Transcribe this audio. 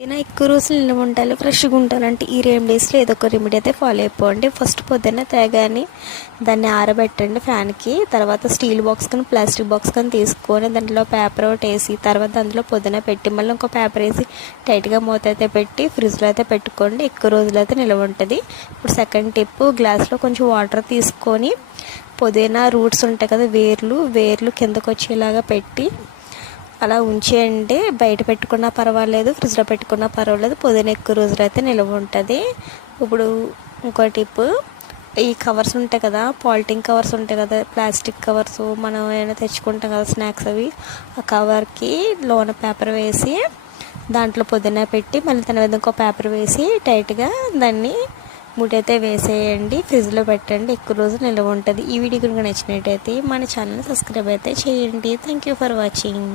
ఏదైనా ఎక్కువ రోజులు నిల్వ ఉండాలి, ఫ్రెష్గా ఉండాలంటే ఈ రెమెడీస్లో ఏదో ఒక రెమెడీ అయితే ఫాలో అయిపోండి. ఫస్ట్ పొద్దున్న తేగానే దాన్ని ఆరబెట్టండి ఫ్యాన్కి. తర్వాత స్టీల్ బాక్స్ కానీ ప్లాస్టిక్ బాక్స్ కానీ తీసుకొని దాంట్లో పేపర్ ఒకటి వేసి తర్వాత అందులో పొద్దున పెట్టి మళ్ళీ ఇంకో పేపర్ వేసి టైట్గా మూత అయితే పెట్టి ఫ్రిడ్జ్లో అయితే పెట్టుకోండి. ఎక్కువ రోజులు అయితే నిల్వ ఉంటుంది. ఇప్పుడు సెకండ్ టిప్, గ్లాస్లో కొంచెం వాటర్ తీసుకొని పుదీనా రూట్స్ ఉంటాయి కదా, వేర్లు కిందకు వచ్చేలాగా పెట్టి అలా ఉంచేయండి. బయట పెట్టుకున్నా పర్వాలేదు, ఫ్రిడ్జ్లో పెట్టుకున్నా పర్వాలేదు. పుదీనా ఎక్కువ రోజులు అయితే నిల్వ ఉంటుంది. ఇప్పుడు ఇంకో టిప్, ఈ కవర్స్ ఉంటాయి కదా, పాలిథిన్ కవర్స్ ఉంటాయి కదా, ప్లాస్టిక్ కవర్స్ మనం ఏమైనా తెచ్చుకుంటాం కదా స్నాక్స్, అవి ఆ కవర్కి లోన పేపర్ వేసి దాంట్లో పుదీనా పెట్టి మళ్ళీ తన మీద ఇంకో పేపర్ వేసి టైట్గా దాన్ని ముడైతే వేసేయండి. ఫ్రిడ్జ్లో పెట్టండి, ఎక్కువ రోజులు నిల్వ ఉంటుంది. ఈ వీడియో కనుక నచ్చినట్టయితే మన ఛానల్ని సబ్స్క్రైబ్ అయితే చేయండి. Thank you for watching.